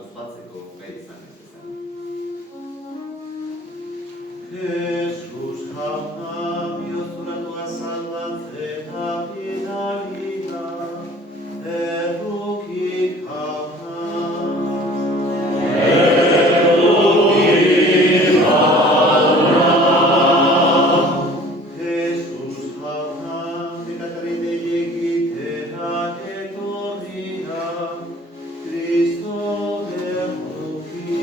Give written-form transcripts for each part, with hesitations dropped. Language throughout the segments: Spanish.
ospatzeko gai izan ez ezan. Jesus jauna, bihoturatua salbatzen ari da, erruki jauna. Jesus jauna, bekataride egitea etorria, Kristo erruki.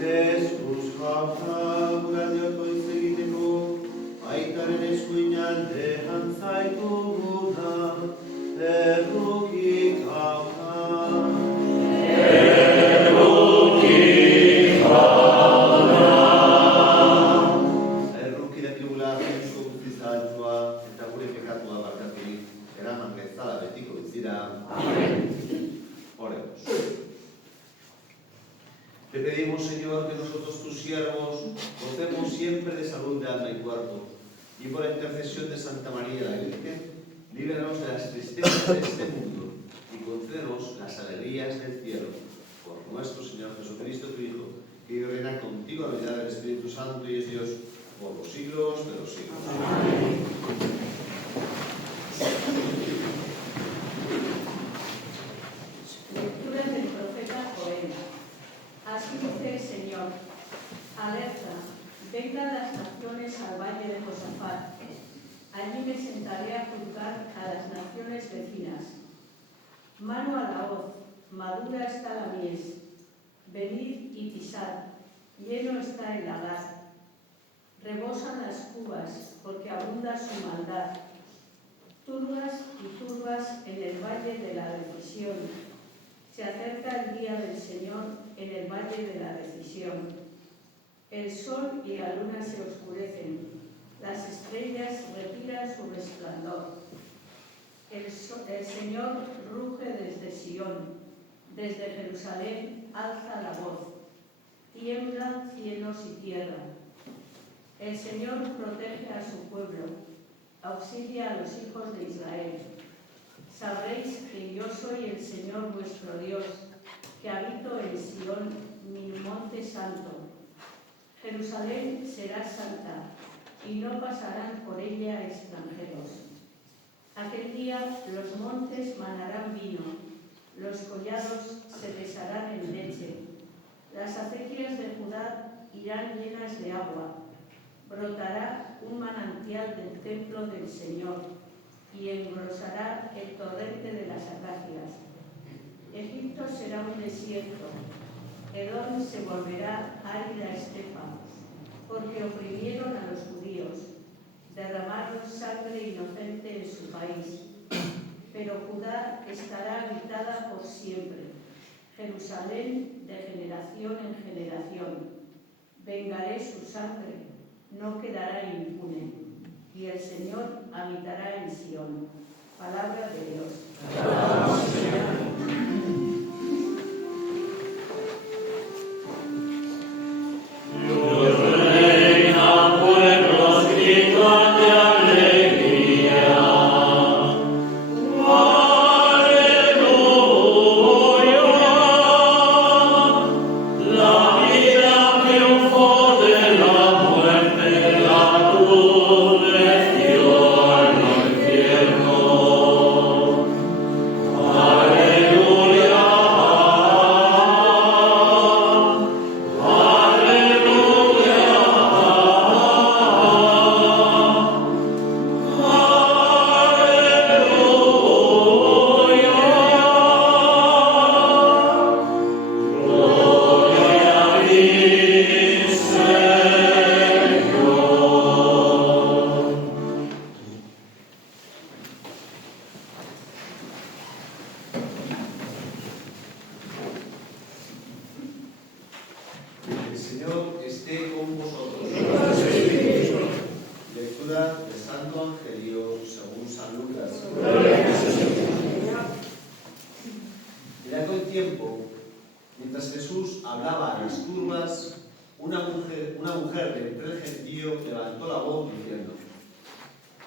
Jesus jauna, gura diotoiz egiteko, aitaren eskuinan dehan zaituguna, erruki jauna. Erruki dakigula Kristo guztiz ahaltua eta gure pekatua barkaturik eraman gaitzala betiko bizira. Oremos. Te pedimos, Señor, que nosotros, tus siervos, gocemos siempre de salud de alma y cuerpo, y por la intercesión de Santa María la Virgen, líbranos de las tristezas de este mundo y concédenos las alegrías del cielo. Por nuestro Señor Jesucristo, tu Hijo, que vive y reina contigo en la unidad del Espíritu Santo y es Dios por los siglos de los siglos. Lectura del profeta Joel. Así dice el Señor: alerta, vengan las naciones al valle de Josafat. Allí me sentaré a juzgar a las naciones vecinas. Mano a la hoz, madura está la mies. Venid y pisad, lleno está el lagar. Rebosan las cubas, porque abunda su maldad. Turbas y turbas en el valle de la decisión. Se acerca el día del Señor en el valle de la decisión. El sol y la luna se oscurecen, las estrellas retiran su resplandor. El Señor ruge desde Sión, desde Jerusalén alza la voz. Tiemblan cielos y tierra. El Señor protege a su pueblo, auxilia a los hijos de Israel. Sabréis que yo soy el Señor vuestro Dios, que habito en Sión, mi monte santo. Jerusalén será santa, y no pasarán por ella extranjeros. Aquel día los montes manarán vino, los collados se desharán en leche, las acequias de Judá irán llenas de agua, brotará un manantial del templo del Señor, y engrosará el torrente de las acacias. Egipto será un desierto, Edom se volverá árida estepa, porque oprimieron a los judíos, derramaron sangre inocente en su país. Pero Judá estará habitada por siempre, Jerusalén de generación en generación. Vengaré su sangre, no quedará impune, y el Señor habitará en Sión. Palabra de Dios.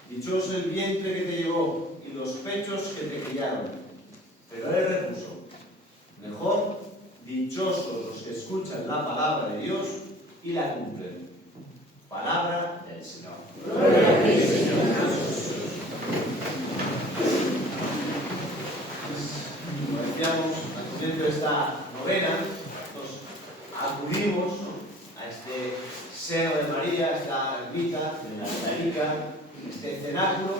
dichoso el vientre que te llevó y los pechos que te criaron. Pero él repuso, mejor, dichosos los que escuchan la palabra de Dios y la cumplen. Palabra del Señor. Gloria a ti, Señor Jesús. Como decíamos al comienzo de esta novena, nosotros acudimos, ¿no?, a este seno de María, a esta ermita de la Catalica, este cenáculo,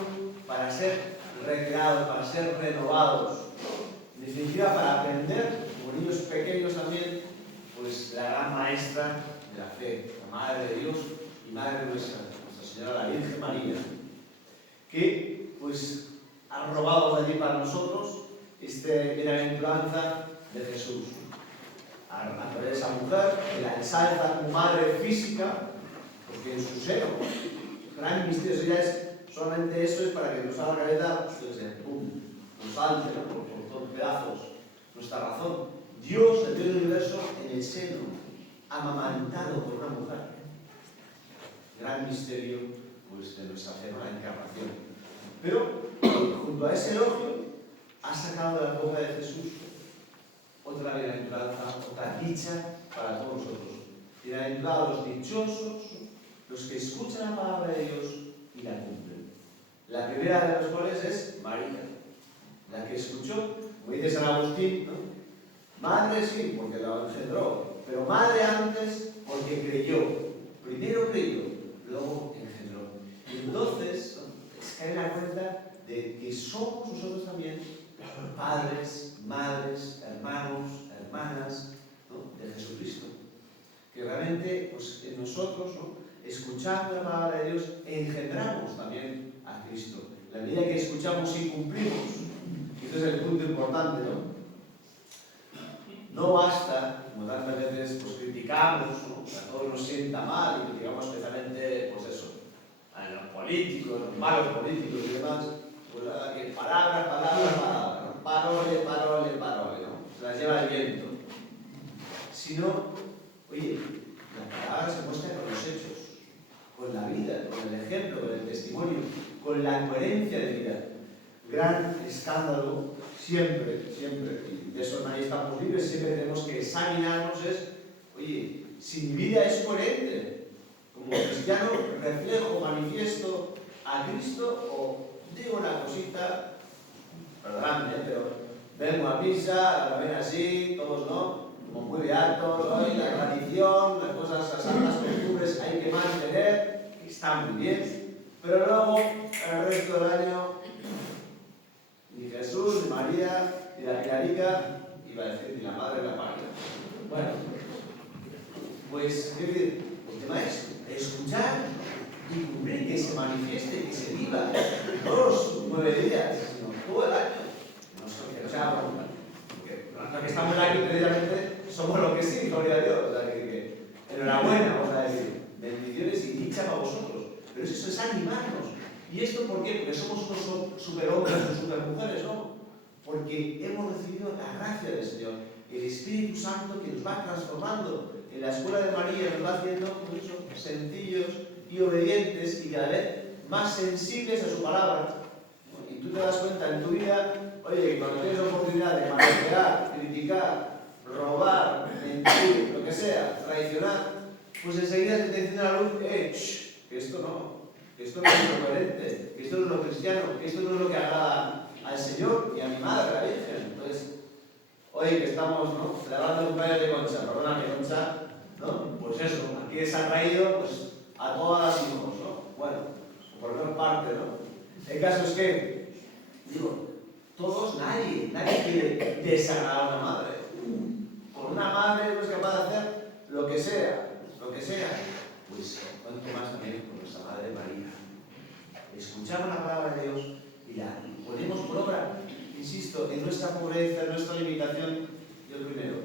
para ser recreados, para ser renovados. En definitiva, para aprender, como niños pequeños también, pues la gran maestra de la fe, la Madre de Dios y Madre nuestra, Nuestra Señora la Virgen María, que pues ha robado de allí para nosotros esta bienaventuranza de Jesús. A través de esa mujer que la ensalza como madre física, porque en su seno, gran misterio, ya es solamente eso, es para que nos haga la cabeza, pues, pum, nos salte, ¿no?, por todos pedazos nuestra razón. Dios, el Dios del universo, en el seno, amamantado por una mujer. Gran misterio, pues, de nuestra fe, ¿no?, la encarnación. Pero, junto a ese elogio, ha sacado de la boca de Jesús otra bienaventuranza, otra dicha para todos nosotros. Bienaventurados los dichosos, los que escuchan la palabra de Dios y la cumplen. La primera de las cuales es María, la que escuchó, como dice San Agustín, ¿no?, madre sí, porque la engendró, pero madre antes porque creyó. Primero creyó, luego engendró. Y entonces, ¿no?, cae en la cuenta de que somos nosotros también padres, madres, hermanos, hermanas, ¿no?, de Jesucristo. Que realmente, pues, en nosotros, ¿no?, escuchando la palabra de Dios, engendramos también a Cristo. La medida que escuchamos y cumplimos. Y este es el punto importante, ¿no? No basta, como tantas veces pues, criticamos, ¿no?, que a todos nos sienta mal, y criticamos especialmente, pues eso, a los políticos, los malos políticos y demás, pues nada, que palabras, ¿no?, parole, ¿no?, se las lleva el viento. Sino, oye, la palabra se muestra con los hechos, con la vida, con el ejemplo, con el testimonio, con la coherencia de vida. Gran escándalo, siempre, y de eso nadie estamos libres, siempre tenemos que examinarnos, oye, si mi vida es coherente, como cristiano, reflejo, manifiesto a Cristo, o digo una cosita, perdóname, pero vengo a misa, la ven así, todos no, como muy altos, hoy la tradición, las cosas, las santas costumbres hay que mantener, que está muy bien, pero luego, el resto del año, ni Jesús, ni María, ni la Pilarica, iba a decir, ni la Madre ni la María. Bueno, pues, ¿qué decir? El tema es escuchar y cumplir, que se manifieste, que se viva, no los 9 días, sino todo el año. Que no se haga voluntad. Porque los que estamos aquí, precisamente, somos lo que sí, gloria a Dios. O sea, que enhorabuena, vamos a decir, bendiciones y dicha para vosotros. Pero eso es animarnos. ¿Y esto por qué? Porque somos unos superhombres o supermujeres, ¿no? Porque hemos recibido la gracia del Señor, el Espíritu Santo que nos va transformando. En la escuela de María nos va haciendo sencillos y obedientes y cada vez más sensibles a su palabra. Y tú te das cuenta en tu vida, oye, que cuando tienes la oportunidad de manipular, criticar, robar, mentir, lo que sea, traicionar, pues enseguida se te enciende la luz, que esto no. Que esto no es lo coherente, que esto no es lo cristiano, que esto no es lo que agrada al Señor y a mi madre, la Virgen. Entonces, hoy que estamos, ¿no?, celebrando el cumpleaños de Concha, perdóname, Concha, ¿no? Pues eso, aquí se ha traído pues, a todas las hijos, ¿no? Bueno, por lo menos parte, ¿no? El caso es que, digo, todos, nadie quiere desagradar a una madre. Con una madre no es capaz de hacer lo que sea, pues cuanto más también con nuestra Madre María. Escuchamos la palabra de Dios y la ponemos por obra, insisto, en nuestra pobreza, en nuestra limitación, yo primero,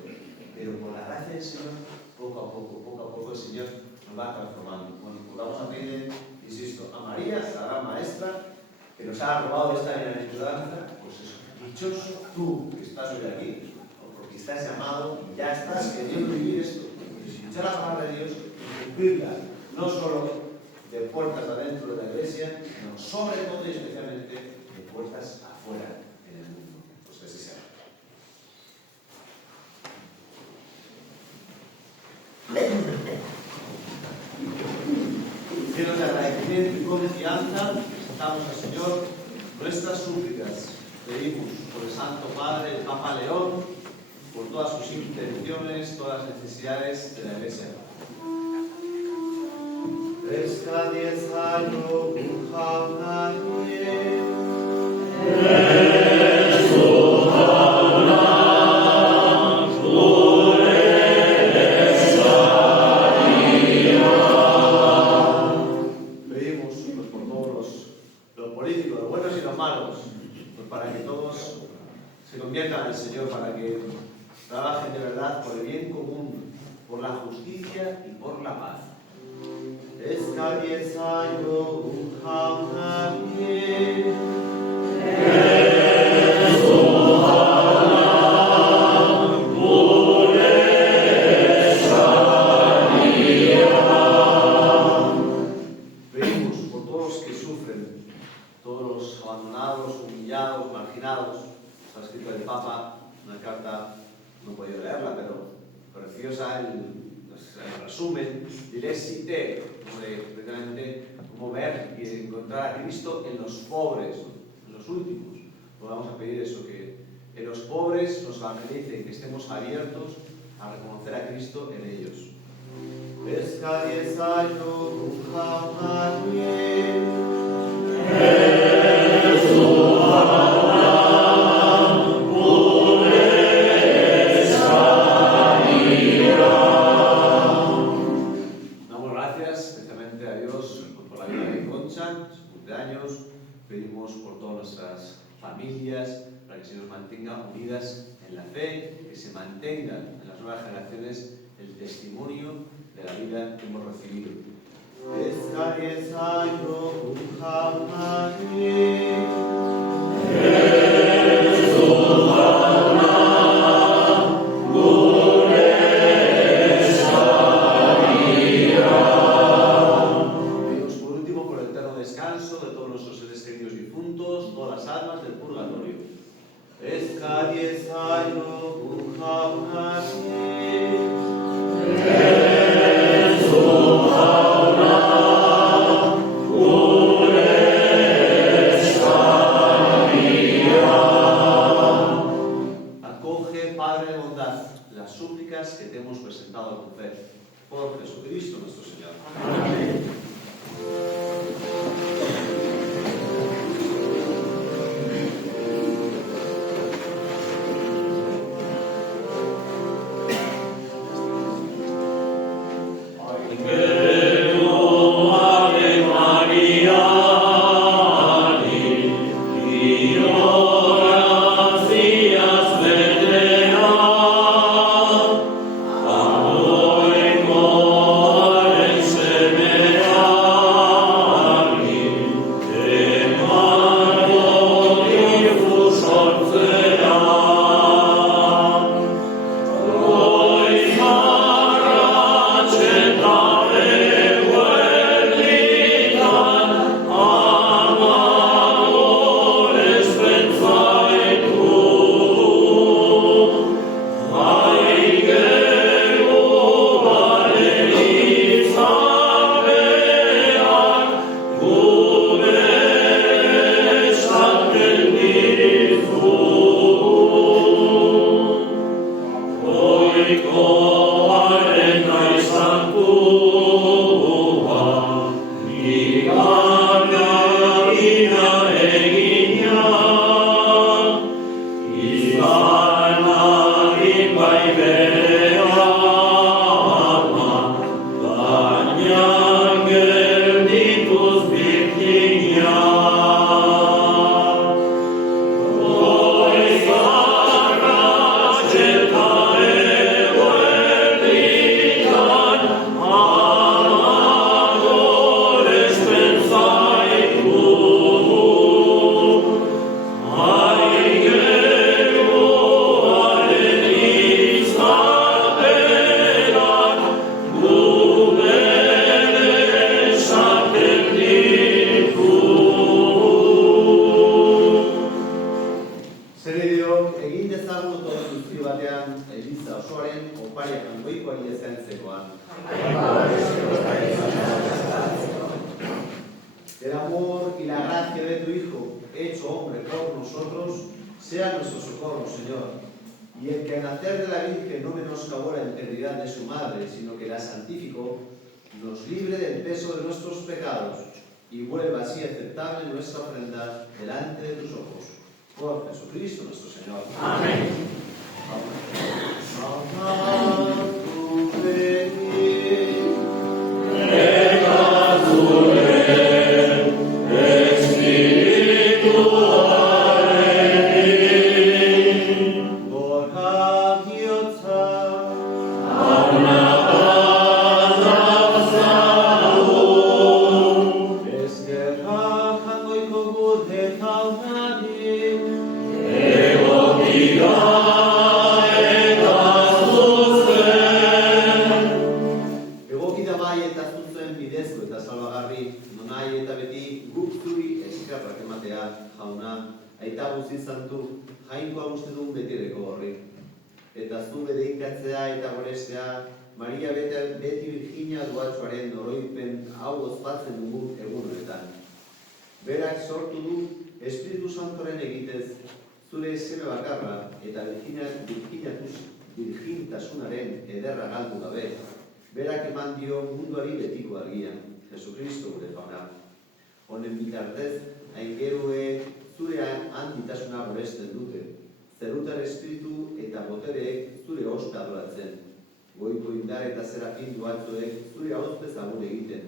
pero por la gracia del Señor, poco a poco el Señor nos va transformando. Bueno, pues vamos a pedir, insisto, a María, la gran maestra, que nos ha robado esta bienaventuranza, pues eso, dichoso tú que estás hoy aquí, ¿no?, porque estás llamado y ya estás queriendo vivir esto, escuchar la palabra de Dios y cumplirla, no solo de puertas adentro de la iglesia, sino sobre todo y especialmente de puertas afuera en el mundo. Pues que así sea. Llenos de agradecimiento y confianza, presentamos al Señor nuestras súplicas. Pedimos por el Santo Padre, el Papa León, por todas sus intenciones, todas las necesidades de la Iglesia. Pedimos pues, por todos los políticos, los buenos y los malos, pues, para que todos se conviertan al Señor, para que trabajen de verdad por el bien común, por la justicia y por la paz. Pedimos por todos los que sufren, todos los abandonados, humillados, marginados. Está escrito el Papa, una carta, no he podido leerla, pero preciosa, el resumen, dilexite, precisamente cómo ver y encontrar a Cristo en los pobres, en los últimos. Pues vamos a pedir eso, que en los pobres nos evangelice, que estemos abiertos a reconocer a Cristo en ellos. Damos gracias especialmente a Dios por la vida de Concha, su cumpleaños. Pedimos por todas nuestras familias, para que se nos mantengan unidas en la fe, que se mantenga en las nuevas generaciones el testimonio de la vida que hemos recibido. Pedimos por último por el eterno descanso de todos nuestros seres queridos difuntos, todas las almas del purgatorio. Acoge, Padre de bondad, las súplicas que te hemos presentado con fe. Por Jesucristo nuestro Señor. Amén. Amor, nosotros, sea nuestro socorro, Señor. Y el que al nacer de la Virgen no menoscabó la integridad de su madre, sino que la santificó, nos libre del peso de nuestros pecados y vuelva así aceptable nuestra ofrenda delante de tus ojos. Por Jesucristo nuestro Señor. Amén. Maria beti Virginia duatxoaren oroipen hau ospatzen dugu egun honetan. Berak sortu du Espiritu Santoren egitez zure seme bakarra eta virgintasunaren ederra galdu gabe. Berak eman dio munduari betiko argia, Jesucristo gure jauna. Honen bitartez, aingeruek zure handitasuna goresten dute. Zerutar espiritu eta botereek zure osta adoratzen. Goiko indar eta serafin duatzoek zure ahozpez agur egiten.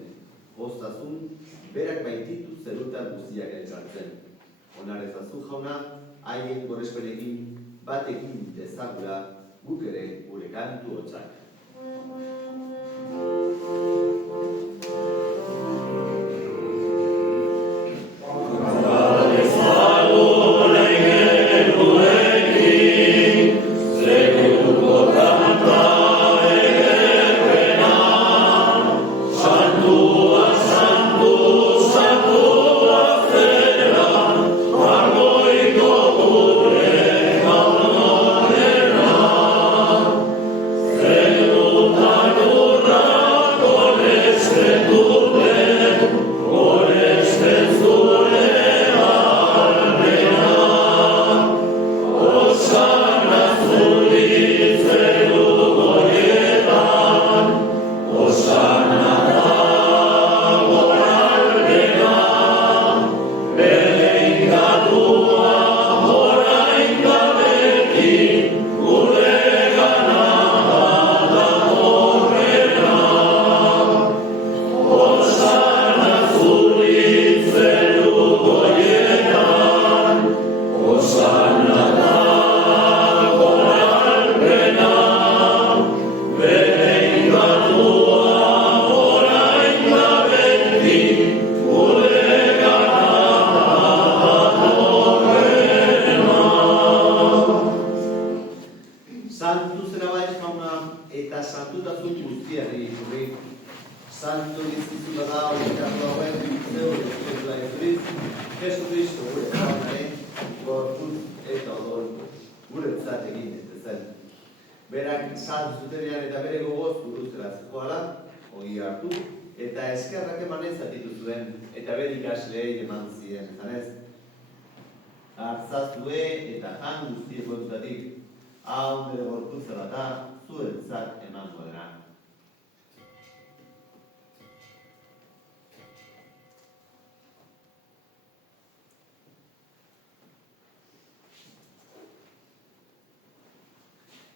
Oztazun, berak baititu zerutar guztiak elkartzen. Onarezazu jauna, haien gorespenekin batekin dezagula guk ere gure kantu hotzak.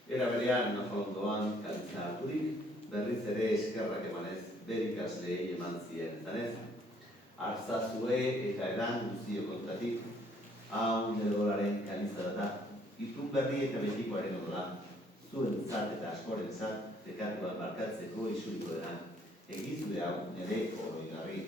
Era berean, nafolondoan, kaliza harturik, berriz ere eskerrak emanez, berikasleei eman zien, zanez? Artzazue eta edan guztio kontatik, $1 kaliza da, itun berri eta betikoaren odola, zuen zat eta askoren zat, tekatu bat barkatzeko isuriko dena, egizue hau nire oroigarri.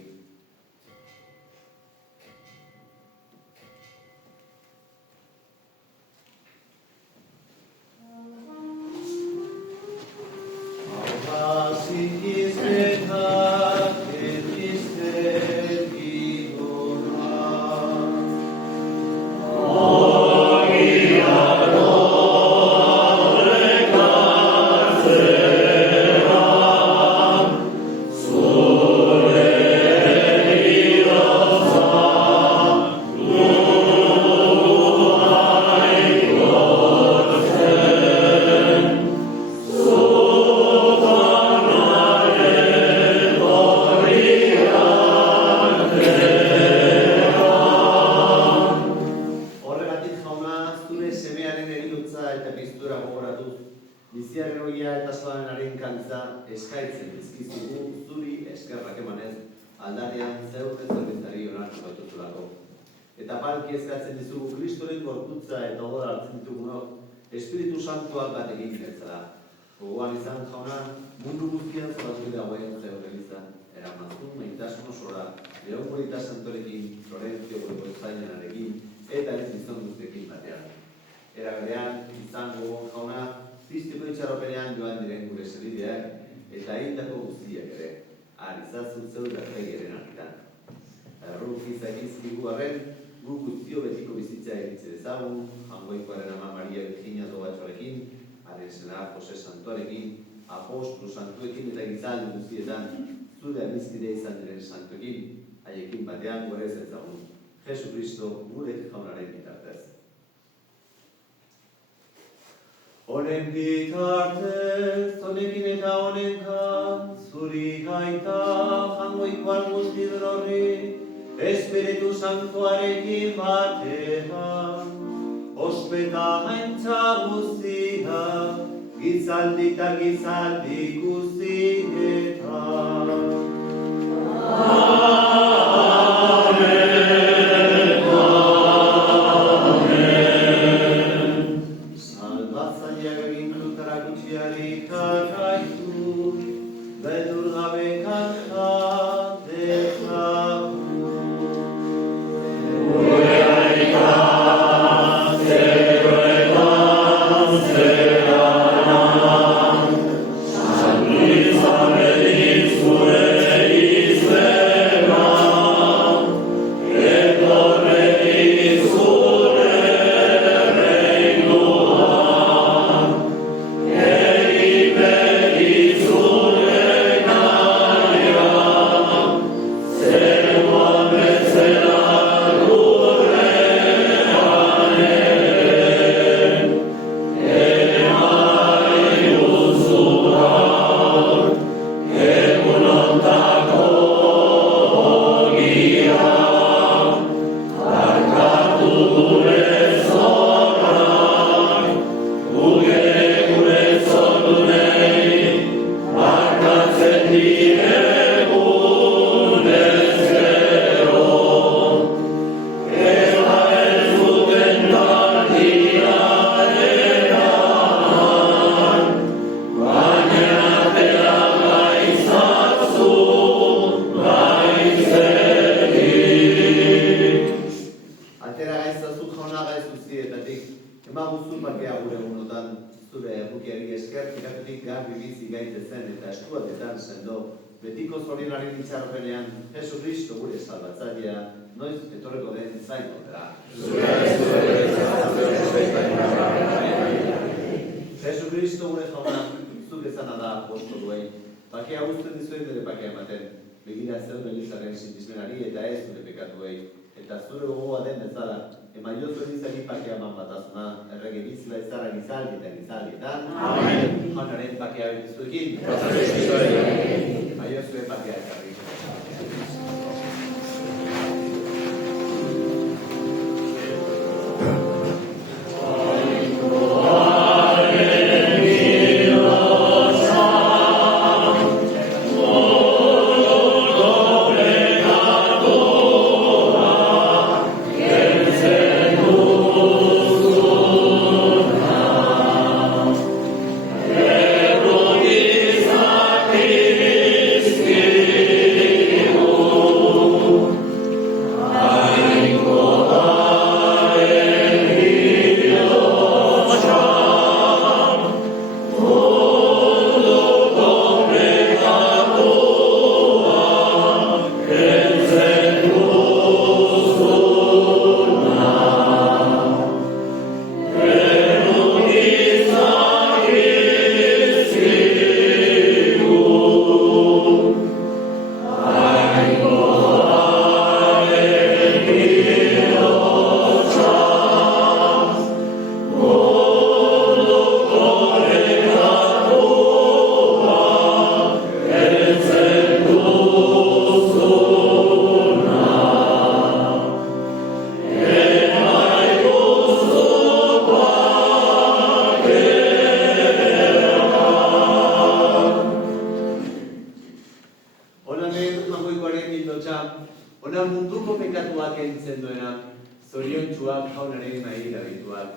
Sole dizkizugu zuri eskerrak emanez, aldarean zeure zerbitari onartu baituzulako. Eta palki eskatzen dizugu Kristoren gorputza eta odol hartzen ditugunok, Espiritu Santuak bat egin netzara. Gogoan izan jauna, mundu guztian zabatu dagoen zeure izan, eramazun maitasun osora, Leon Gorita Santorekin, Florentzio Goriko Zainarekin, eta ez izan guztiekin batean. Era berean, izango jauna, ziztiko itxaropenean joan diren gure zelideak, eta hildako guztiak ere, arizazu zeudrak egeren argitan. Erruk izakizkigu arren, gu guztio betiko bizitza egitze dezagun, Jangoikoaren ama Maria Virginia Dobatxoarekin, haren sena Jose Santuarekin, apostolu santuekin eta gizaldi guztietan, zure abizkide izan diren santuekin, haiekin batean gorez ezagun, Jesu Kristo gure jaunaren bitartez. Honen bitartez, honekin eta honenkan, zuri gaita Jangoikoan guztidor horri, Espiritu Santuarekin batean, ospeta gaintza guztia, gizaldi eta gizaldi guztietan. Amen, amen. Salbatzaileak egindutara gutxiari jarraitu, beldur gabe kanta dekagu. Amen. ona munduko pekatuak entzen duena, zoriontsuak jaunaren nahi dabituak.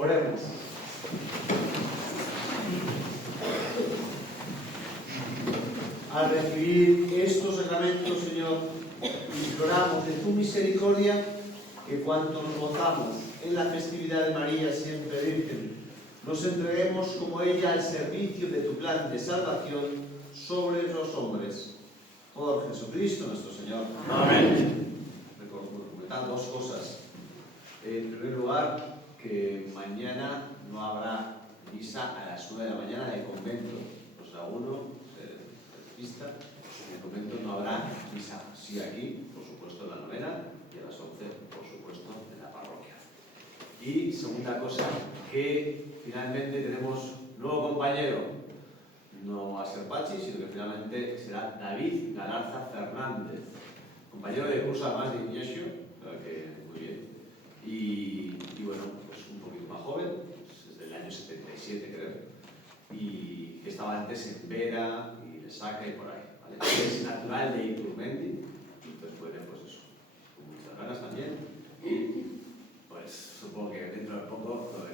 Oremos. Al recibir estos sacramentos, Señor, imploramos de tu misericordia que cuantos gozamos en la festividad de María siempre Virgen, nos entreguemos como ella al servicio de tu plan de salvación sobre los hombres. Por Jesucristo nuestro Señor. Amén. Recordad dos cosas. En primer lugar, que mañana no habrá misa a las 9 de la mañana de convento. Pues a uno se despista, en el convento no habrá misa. Sí aquí, por supuesto, en la novena, y a las 11, por supuesto, en la parroquia. Y segunda cosa, que finalmente tenemos nuevo compañero. no va a ser Pachi, sino que finalmente será David Galarza Fernández, compañero de curso además de Ignacio, que muy bien, y bueno, pues un poquito más joven, pues desde el año 77 creo, y que estaba antes en Vera y Lesaca y por ahí, ¿vale? Es natural de Iturmendi, entonces bueno, pues eso, con muchas ganas también, y pues supongo que dentro de poco lo